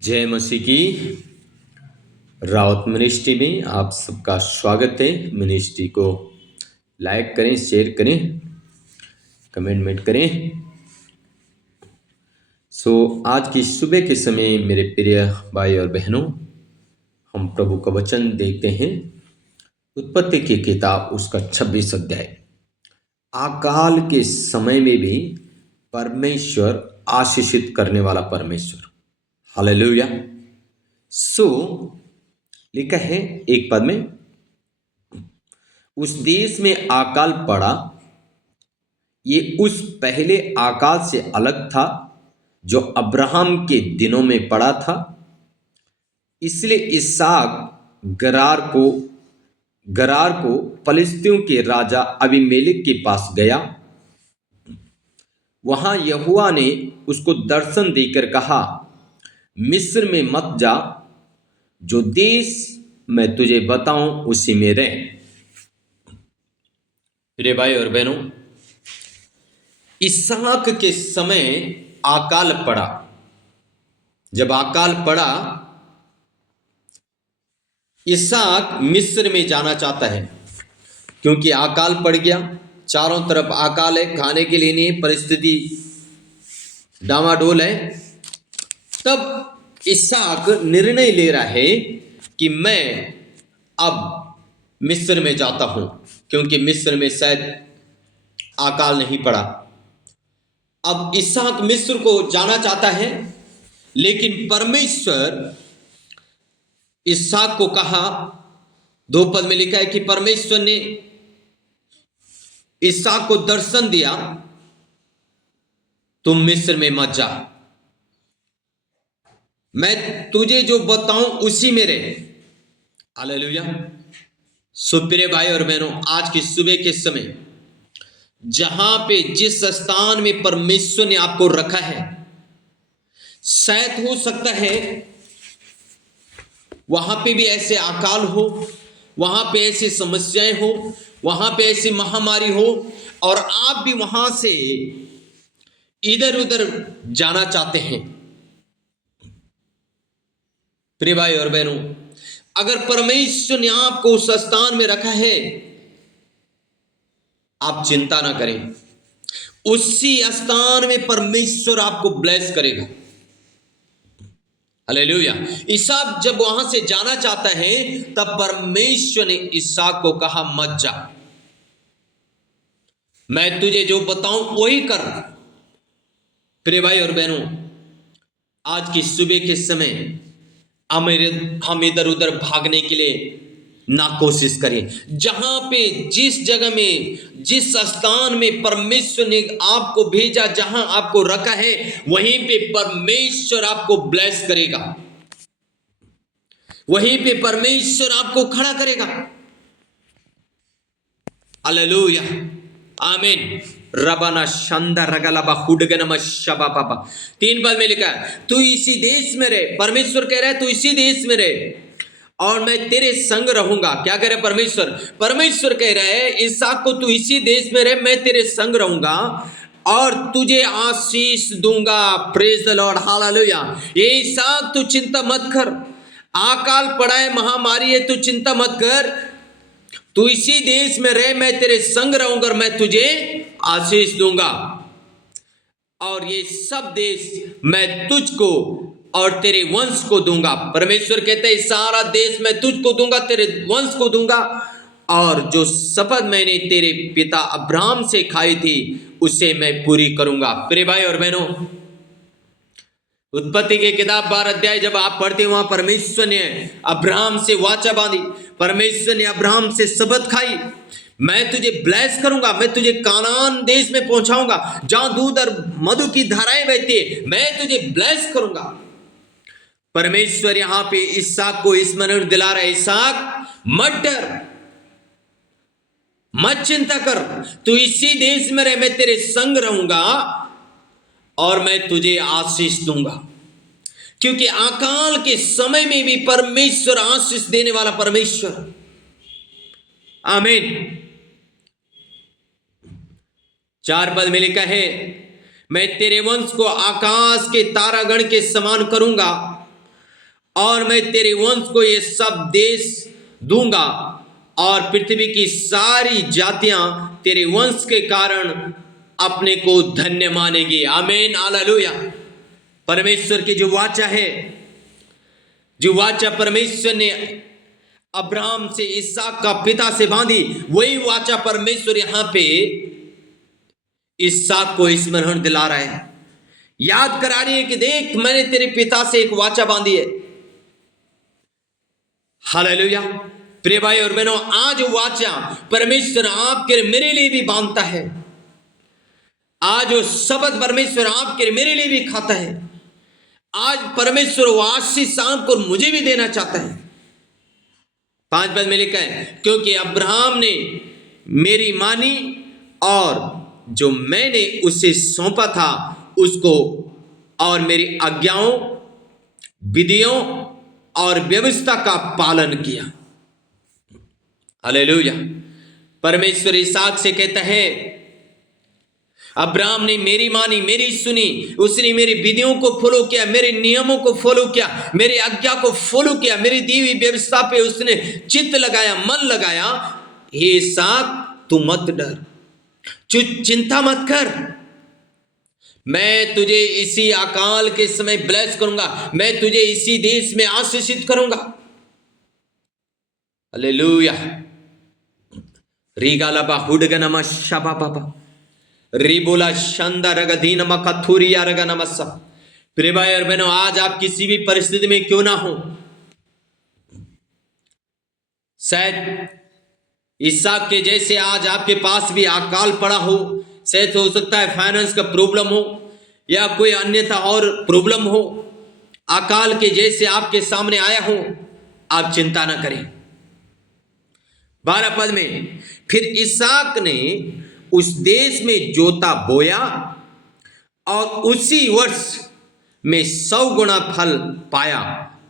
जय मसीह की। रावत मिनिस्ट्री में आप सबका स्वागत है। मिनिस्ट्री को लाइक करें, शेयर करें, कमेंट करें। आज की सुबह के समय मेरे प्रिय भाई और बहनों, हम प्रभु का वचन देखते हैं। उत्पत्ति की किताब उसका 26 अध्याय। अकाल के समय में भी परमेश्वर आशीषित करने वाला परमेश्वर। हालेलुया। लिखा है एक पद में, उस देश में अकाल पड़ा। ये उस पहले अकाल से अलग था जो अब्राहम के दिनों में पड़ा था। इसलिए इसहाक गरार को फलिस्तियों के राजा अबीमेलेक के पास गया। वहां यहोवा ने उसको दर्शन देकर कहा, मिस्र में मत जा, जो देश मैं तुझे बताऊं उसी में रह। मेरे भाई और बहनों, इसहाक के समय अकाल पड़ा। जब अकाल पड़ा, इसहाक मिस्र में जाना चाहता है, क्योंकि अकाल पड़ गया। चारों तरफ अकाल है, खाने के लिए नहीं, परिस्थिति डामाडोल है। तब इसहाक निर्णय ले रहा है कि मैं अब मिस्र में जाता हूं, क्योंकि मिस्र में शायद अकाल नहीं पड़ा। अब इसहाक मिस्र को जाना चाहता है, लेकिन परमेश्वर इसहाक को कहा, 2 पद में लिखा है कि परमेश्वर ने इसहाक को दर्शन दिया, तुम मिस्र में मत जा, मैं तुझे जो बताऊं उसी में रहे। हालेलुया। प्रिय भाई और बहनों, आज की सुबह के समय जहां पे जिस स्थान में परमेश्वर ने आपको रखा है, शायद हो सकता है वहां पे भी ऐसे अकाल हो, वहां पे ऐसी समस्याएं हो, वहां पे ऐसी महामारी हो, और आप भी वहां से इधर उधर जाना चाहते हैं। प्रिय भाई और बहनों, अगर परमेश्वर ने आपको उस स्थान में रखा है, आप चिंता ना करें, उसी स्थान में परमेश्वर आपको ब्लेस करेगा। हालेलुया। इसहाक जब वहां से जाना चाहता है, तब परमेश्वर ने इसहाक को कहा, मत जा, मैं तुझे जो बताऊं वही कर। प्रिय भाई और बहनों, आज की सुबह के समय हम इधर उधर भागने के लिए ना कोशिश करें। जहां पे जिस जगह में, जिस स्थान में परमेश्वर ने आपको भेजा, जहां आपको रखा है, वहीं पे परमेश्वर आपको ब्लेस करेगा, वहीं पे परमेश्वर आपको खड़ा करेगा। हालेलुया, आमीन। रबाना शांदा रगलबा हुडगनम शबा पापा। 3 पद में लिखा है, तू इसी देश में रहे। परमेश्वर कह रहा है, तू इसी देश में रहे और मैं तेरे संग रहूंगा। क्या कह रहे परमेश्वर? परमेश्वर कह रहा है इसहाक को, तू इसी देश में रहे, मैं तेरे संग रहूंगा और तुझे आशीष दूंगा। Praise the Lord, hallelujah. ये इसहाक, तू चिंता मत कर। अकाल पड़ा है, महामारी है, तू चिंता मत कर। तू इसी देश में रहे, मैं तेरे संग रहूंगा और मैं तुझे आशीष दूंगा, और ये सब देश मैं तुझको और तेरे वंश को दूंगा। परमेश्वर कहते हैं, सारा देश मैं तुझको दूंगा, तेरे वंश को दूंगा, और जो शपथ मैंने तेरे पिता अब्राहम से खाई थी उसे मैं पूरी करूंगा। प्रिय भाई और बहनों, उत्पत्ति की किताब 12 अध्याय जब आप पढ़ते हैं, वहां परमेश्वर ने अब्राहम से वाचा बांधी। परमेश्वर ने अब्राहम से शपथ खाई, मैं तुझे ब्लेस करूंगा, मैं तुझे कानान देश में पहुंचाऊंगा, जहां दूध और मधु की धाराएं बहती है, मैं तुझे ब्लेस करूंगा। परमेश्वर यहां पे इसहाक को स्मरण दिला रहा है, इसहाक मत डर, मत चिंता कर, तू इसी देश में रह, मैं तेरे संग रहूंगा और मैं तुझे आशीष दूंगा। क्योंकि अकाल के समय में भी परमेश्वर आशीष देने वाला परमेश्वर। आमीन। 4 पद में लिखा है, मैं तेरे वंश को आकाश के तारागण के समान करूंगा और मैं तेरे वंश को ये सब देश दूंगा और पृथ्वी की सारी जातियां तेरे वंश के कारण अपने को धन्य मानेगी। आमीन, हालेलुया। परमेश्वर की जो वाचा है, जो वाचा परमेश्वर ने अब्राहम से, इसहाक का पिता से बांधी, वही वाचा परमेश्वर यहां पे इसहाक को स्मरण दिला रहा है, याद करा रही है कि देख मैंने तेरे पिता से एक वाचा बांधी है। हालेलुया। प्रिय भाई और बहनों, आज वाचा परमेश्वर आपके मेरे लिए भी बांधता है। आज वो शब्द परमेश्वर आपके मेरे लिए भी खाता है। आज परमेश्वर वो आशीष आपको मुझे भी देना चाहता है। 5 पद में लिखा है, क्योंकि अब्राहम ने मेरी मानी और जो मैंने उसे सौंपा था उसको और मेरी आज्ञाओं, विधियों और व्यवस्था का पालन किया। हालेलुया। परमेश्वर इसहाक से कहता है, अब्राहम ने मेरी मानी, मेरी सुनी, उसने मेरी विधियों को फॉलो किया, मेरे नियमों को फॉलो किया, मेरी आज्ञा को फॉलो किया, मेरी दी हुई व्यवस्था पे उसने चित्त लगाया, मन लगाया। हे इसहाक, तू मत डर, चिंता मत कर, मैं तुझे इसी अकाल के समय ब्लेस करूंगा, मैं तुझे इसी देश में आशीषित करूंगा। हालेलुया। रीगालाबा हुडगनमा शबा बाबा रिबोला शानदार रगदीन मकथुरिया रगनमसा। प्रिय भाई और बहनों, आज आप किसी भी परिस्थिति में क्यों ना हो, शायद इसहाक के जैसे आज आपके पास भी अकाल पड़ा हो, शायद हो सकता है फाइनेंस का प्रॉब्लम हो या कोई अन्यथा और प्रॉब्लम हो, अकाल के जैसे आपके सामने आया हो, आप चिंता ना करें। 12 पद में, फिर इसहाक ने उस देश में जोता बोया और उसी वर्ष में 100 गुना फल पाया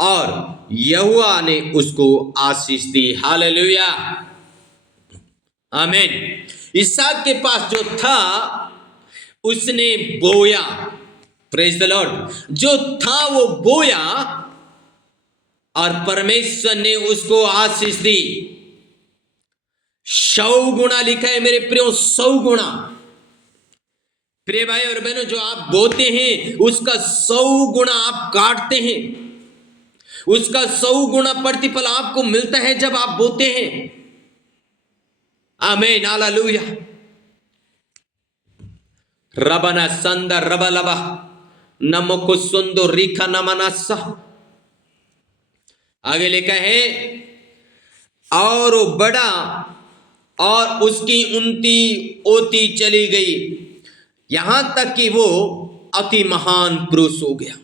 और यहोवा ने उसको आशीष दी। हालेलुया, आमीन। इसहाक के पास जो था उसने बोया, प्रेज द लॉर्ड, जो था वो बोया और परमेश्वर ने उसको आशीष दी। 100 गुना लिखा है मेरे प्रियो, 100 गुना। प्रिय भाई और बहनों, जो आप बोते हैं उसका 100 गुना आप काटते हैं, उसका 100 गुना प्रतिफल आपको मिलता है जब आप बोते हैं। आमीन, हालेलुया। रबना संदा रबलबा नमको सुंदो रिखा नमनसा। आगे लिखा है, और वो बड़ा और उसकी उन्नति होती चली गई, यहां तक कि वो अति महान पुरुष हो गया।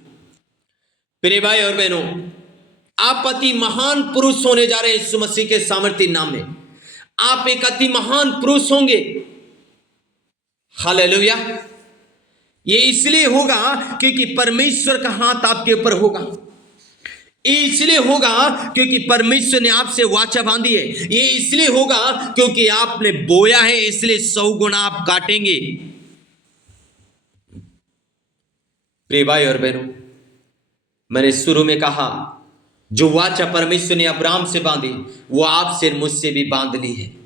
प्रिय भाई और बहनों, आप अति महान पुरुष होने जा रहे हैं यीशु मसीह के सामर्थ्य नाम में। आप एक अति महान पुरुष होंगे। हालेलुया। ये इसलिए होगा क्योंकि परमेश्वर का हाथ आपके ऊपर होगा। ये इसलिए होगा क्योंकि परमेश्वर ने आपसे वाचा बांधी है। ये इसलिए होगा क्योंकि आपने बोया है, इसलिए 100 गुना आप काटेंगे। प्रिय भाई और बहनों, मैंने शुरू में कहा, जो वाचा परमेश्वर ने अब्राहम से बांधी वो आपसे मुझसे भी बांध ली है।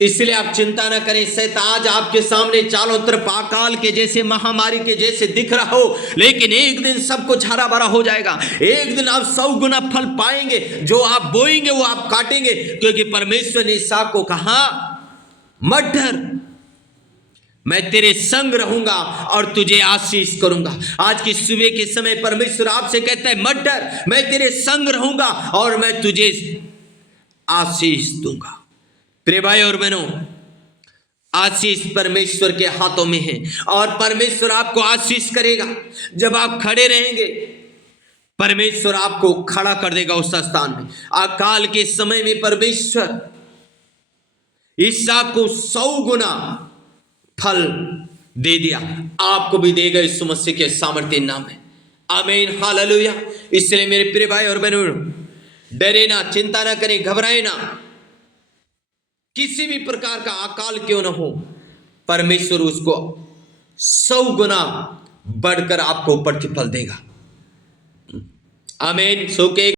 इसलिए आप चिंता ना करें। शैतान आज आपके सामने चारों तरफ अकाल के जैसे, महामारी के जैसे दिख रहा हो, लेकिन एक दिन सब कुछ हरा भरा हो जाएगा। एक दिन आप 100 गुना फल पाएंगे। जो आप बोएंगे वो आप काटेंगे, क्योंकि परमेश्वर ने इसहाक को कहा, मत डर, मैं तेरे संग रहूंगा और तुझे आशीष करूंगा। आज की सुबह के समय परमेश्वर आपसे कहता है, मत डर, मैं तेरे संग रहूंगा और मैं तुझे आशीष दूंगा। प्रिय भाई और बहनों, आशीष परमेश्वर के हाथों में है और परमेश्वर आपको आशीष करेगा। जब आप खड़े रहेंगे, परमेश्वर आपको खड़ा कर देगा उस स्थान में। अकाल के समय में परमेश्वर इसहाक को 100 गुना फल दे दिया, आपको भी देगा यीशु मसीह के सामर्थ्य नाम में। आमीन, हालेलुया। इसलिए मेरे प्रिय भाई और बहनों, डरे ना, चिंता ना करें, घबराए ना। किसी भी प्रकार का अकाल क्यों ना हो, परमेश्वर उसको 100 गुना बढ़कर आपको प्रतिफल देगा। आमीन। सो के